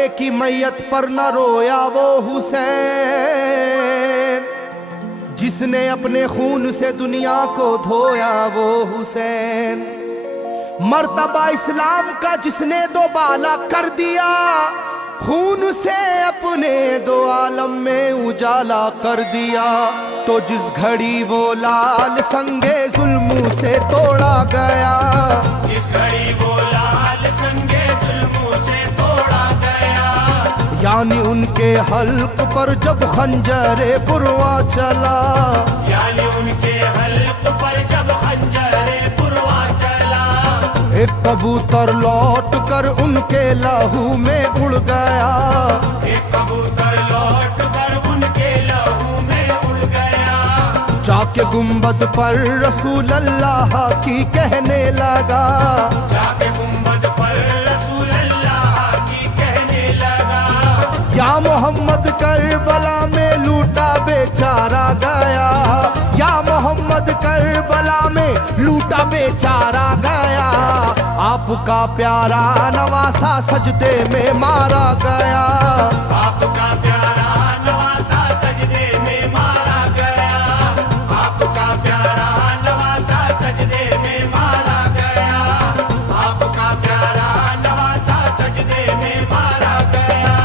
बेटे की मैयत पर न रोया वो हुसैन, जिसने अपने खून से दुनिया को धोया वो हुसैन। मर्तबा इस्लाम का जिसने दोबाला कर दिया, खून से अपने दो आलम में उजाला कर दिया। तो जिस घड़ी वो लाल संगे जुल्म से तोड़ा गया, जिस घड़ी वो लाल संगे जुल्म से तोड़ा गया, यानी उनके हल्क पर जब खंजरे पुरवा चला, यानी उनके हल्क पर जब खंजरे पुरवा चला, एक कबूतर लौट कर उनके लहू में उड़ गया, एक कबूतर लौट कर उनके लहू में उड़ गया। जाके गुंबद पर रसूल अल्लाह की कहने लगा, जाके गुंबद पर रसूल अल्लाह की कहने लगा, या मोहम्मद करबला में लूटा बेचारा गया, या मोहम्मद करबला में लूटा बेचारा गया। आपका प्यारा नवासा सजदे में मारा गया, आपका प्यारा नवासा सजदे में मारा गया, आपका प्यारा नवासा सजदे में मारा गया, आपका प्यारा नवासा सजदे में मारा गया।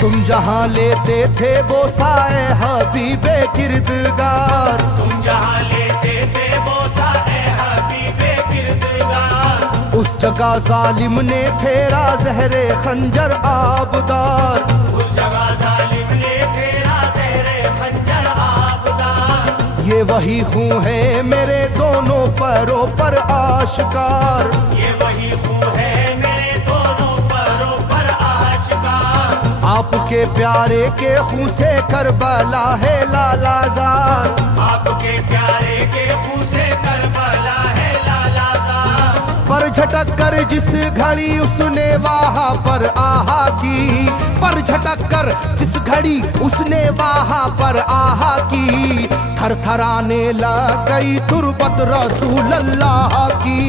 तुम जहाँ लेते थे बोसाए हबीबे किरदगार, तुम जहाँ लेते थे बोसा ए हबीबे किरदगार, उस जगह जालिम ने फेरा जहरे खंजर आबदार। उस जगह जालिम ने फेरा ज़हरे खंजर आबदार। ये वही खून है मेरे दोनों पैरों पर आश्कार, ये वही खून है मेरे दोनों पैरों पर आश्कार। आपके प्यारे के खून से करबला है लालाजार, आपके प्यारे के खून से करबला है लालाजार। पर झटक कर जिस घड़ी उसने वहाँ पर आहा की, पर झटक कर जिस घड़ी उसने वहाँ पर आहा की, थरथराने लग गई तुरबत रसूल अल्लाह की,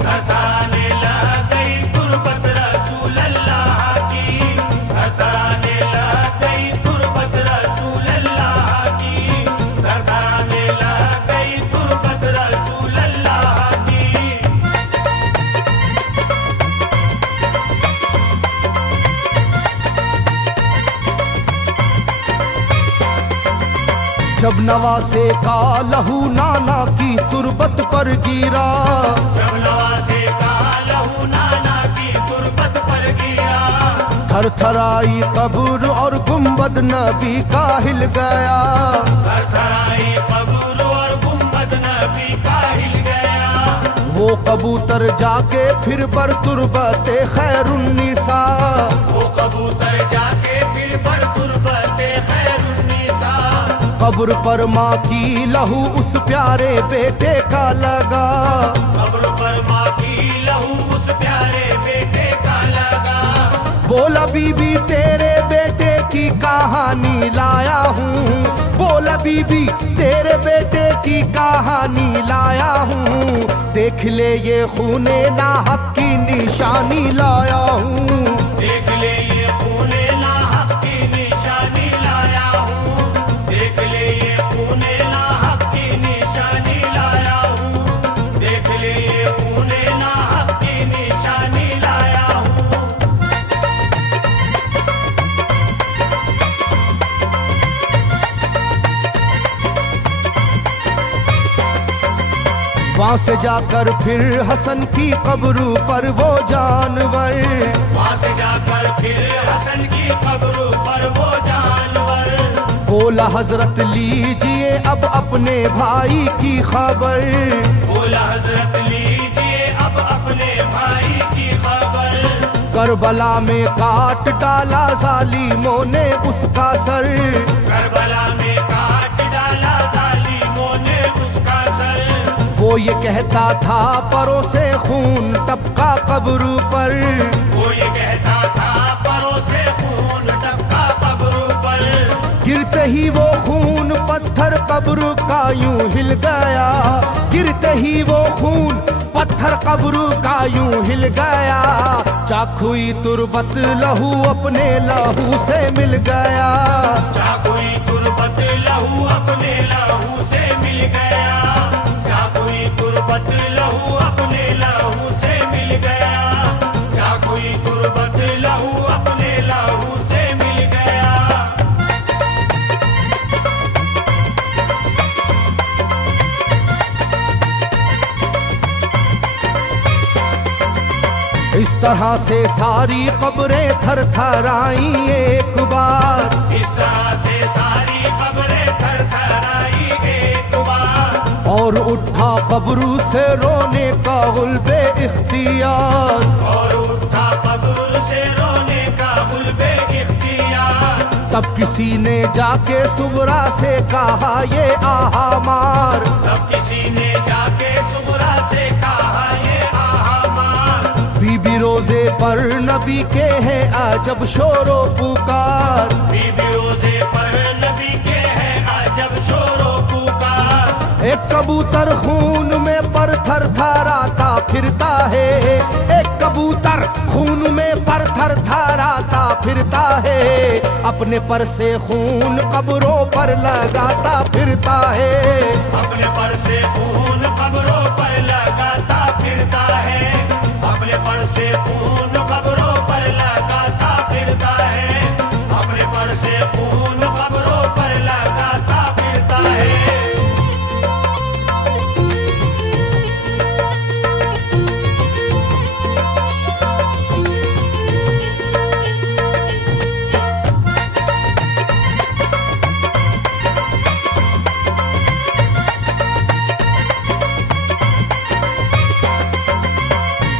थरथराने लग गई तुरबत रसूल अल्लाह की, थरथराने लग गई तुरबत रसूल अल्लाह की, थरथराने लग गई तुरबत रसूल अल्लाह की। जब नवासे का लहू नाना की तुरबत पर गिरा, जब नवासे का लहू नाना की तुरबत पर गिरा, थरथराई कब्र और गुंबद नबी का हिल गया। थरथराई कब्र और गुंबद नबी का हिल गया। वो कबूतर जाके फिर पर तुरबते खैरुन्निसा, वो कबूतर जाके फिर पर तुरबते खैरुन्निसा, कब्र पर माँ की लहू उस प्यारे बेटे का लगा, कब्र पर माँ की लहू उस प्यारे बेटे का लगा। बोला बीबी तेरे बेटे की कहानी लाया हूँ, बोला बीबी तेरे बेटे की कहानी लाया हूँ, देख ले ये खूने नाहक की निशानी लाया हूँ, देख ले ये खूने नाहक की निशानी लाया हूँ, देख ले ये खूने नाहक की निशानी लाया हूँ, देख ले ये खूने नाहक की निशानी लाया हूँ। वहाँ से जाकर फिर हसन की कब्र पर वो जानवर, वहाँ से जाकर फिर हसन की कब्र पर वो जानवर, बोला हजरत लीजिए अब अपने भाई की खबर, बोला हजरत लीजिए अब अपने भाई की खबर। करबला में काट डाला जालिमों ने उसका सर, करबला में काट डाला जालिमों ने उसका सर। वो ये कहता था परों से खून टपका कब्र पर, वो ये कहता था परों से खून टपका कब्र पर। गिरते ही वो खून पत्थर कब्र का यूं हिल गया, गिरते ही वो खून पत्थर कब्र का यूं हिल गया। चाकुई तुरबत लहू अपने लहू से मिल गया, चाकुई तुरबत लहू अपने लहू से मिल गया, चाकुई तुरबत लहू अपने लहू से मिल गया, चाकुई तुरबत लहू अपने लहू से मिल गया। इस तरह से सारी कब्रें थर थर आई एक बार, इस तरह से सारी कब्रें थर थर आई एक बार, और उठा कब्र से रोने का गुल्बे इख्तियार, और उठा कब्र से रोने का गुल्बे इख्तियार। तब किसी ने जाके सुगरा से कहा ये आहा मार, तब किसी ने जाके सुगरा से कहा ये आहा मार। बीबी रोजे पर नबी के हैं अजब शोरो पुकार, बीबी रोजे पर नबी के हैं अजब शोरो पुकार। एक कबूतर खून में पर थर थराता फिरता है, एक कबूतर खून में पर थर थराता फिरता है, अपने पर से खून कब्रों पर लगाता फिरता है, अपने पर से खून कब्रों पर लगाता फिरता है, अपने पर से खून कब्रों पर लगाता फिरता है, अपने पर से खून कब्रों पर लगाता फिरता है।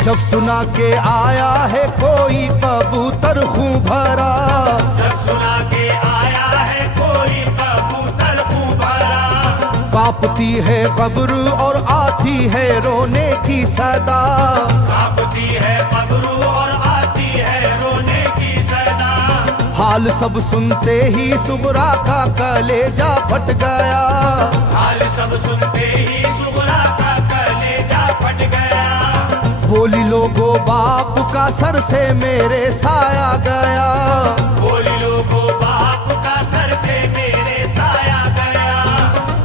जब सुना के आया है कोई कबूतर खूं भरा, जब सुना के आया है कोई कबूतर खूं भरा, कांपती है कब्र और आती है रोने की सदा, कांपती है कब्र और आती है रोने की सदा। हाल सब सुनते ही सुगरा का कलेजा फट गया, हाल सब सुनते ही सुगरा का कलेजा फट गया। बोली लोगो बाप का सर से मेरे साया गया, बोली लोगो बाप का सर से मेरे साया गया।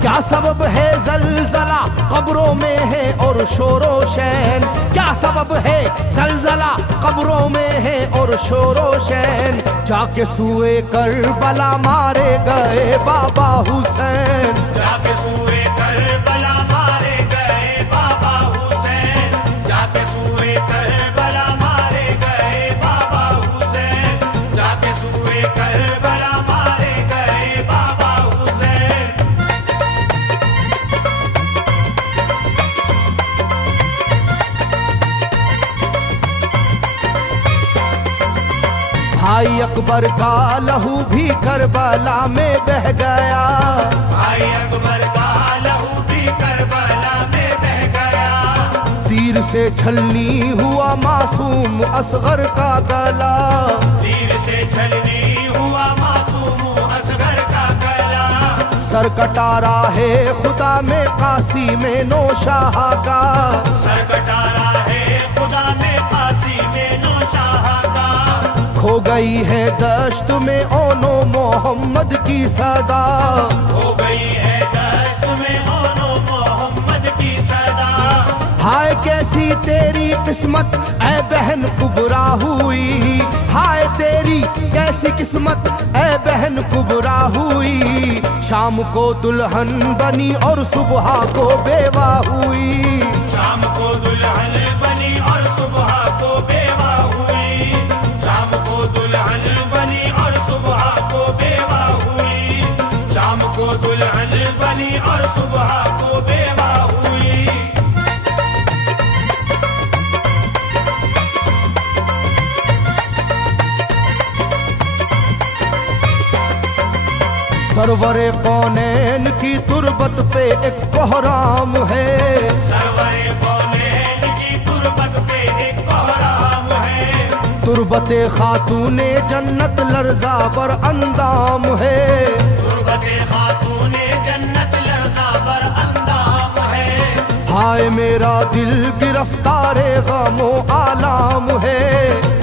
क्या सबब है जलजला कब्रों में है और शोरो शैन, क्या सबब है जलजला कब्रों में है और शोरो शैन। जाके सुए करबला मारे गए बाबा हुसैन, जाके सुए करबला मारे गए बाबा हुसैन, जाके सुए करबला मारे गए बाबा हुसैन, जाके सुए करबला मारे गए बाबा हुसैन। भाई अकबर का लहू भी करबला में बह गया, भाई अकबर का लहू भी करबला में बह गया। तीर से छलनी हुआ मासूम असगर का गला, तीर से छलनी हुआ मासूम असगर का गला। सर कटा है खुदा में काशी में नौशाह का, सर कटारा है खुदा में काशी में नौशाह का। खो गई है दश्त में ओनो मोहम्मद की सदा, हो गई है दश्त में ओनो मोहम्मद की सदा। हाय कैसी तेरी किस्मत ऐ बहन कुबरा हुई, हाय तेरी कैसी किस्मत ऐ बहन कुबरा हुई। शाम को दुल्हन बनी और सुबह को बेवा हुई, शाम को दुल्हन बनी और सुबह को बेवा हुई, शाम को दुल्हन बनी और सुबह को बेवा हुई, शाम को दुल्हन बनी और सुबह को बेवा हुई। सरवरे कौनैन की तुरबत पे एक कोहराम है, सरवरे कौनैन की तुरबत पे एक कोहराम है। तुरबते खातूने जन्नत लर्जा पर अंदाम है, तुरबत गुरबते खातूने जन्नत लर्जा बर अंदाम है। हाय मेरा दिल गिरफ्तारे गमो आलाम है।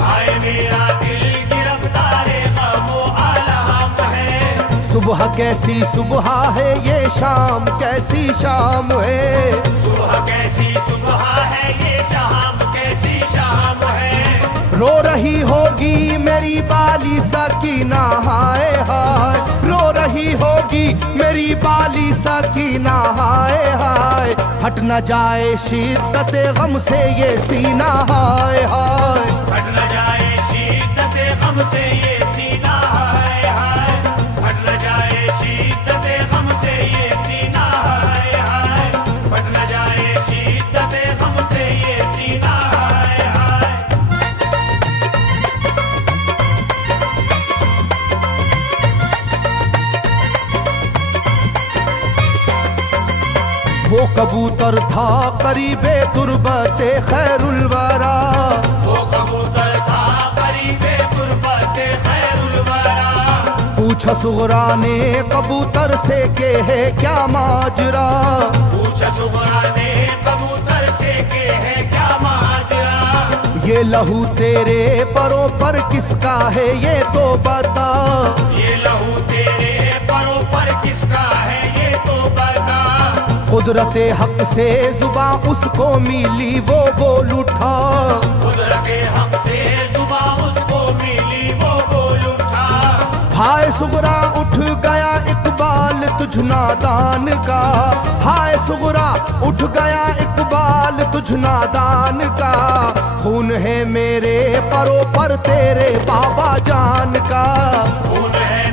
हाय मेरा दिल गिरफ्तारे गमो आलाम है। सुबह कैसी सुबह है ये शाम कैसी शाम है। सुबह कैसी सुबह है ये शाम कैसी शाम है। रो रही होगी मेरी बाली सकीना हाय हाय। रो रही होगी मेरी बाली सकीना हाय हाय। हट न जाए शिद्दत गम से ये सीना हाय हाय। हट न जाए शिद्दत गम से ये सीना हाय हाय। हट न जाए शिद्दत गम से ये सीना हाय हाय। हट न जाए शिद्दत गम से ये सीना हाय हाय। वो कबूतर था करीबे तुरबते खैरुल वरा। वो कबूतर था करीबे तुरबते खैरुल वरा। पूछा सुगरा ने कबूतर से के है क्या माजरा। पूछा सुगरा ने कबूतर से के है क्या माजरा। ये लहू तेरे परों पर किसका है ये तो बता। ये लहू तेरे परों पर किसका है ये तो बता। कुदरते हक से जुबां उसको मिली वो बोल उठा। कुदरते हक से जुबां उसको मिली वो बोल उठा। हाय सुगरा उठ गया इकबाल तुझ नादान का। हाय सुगरा उठ गया इकबाल तुझ नादान का। खून है मेरे परों पर तेरे बाबा जान का। खून है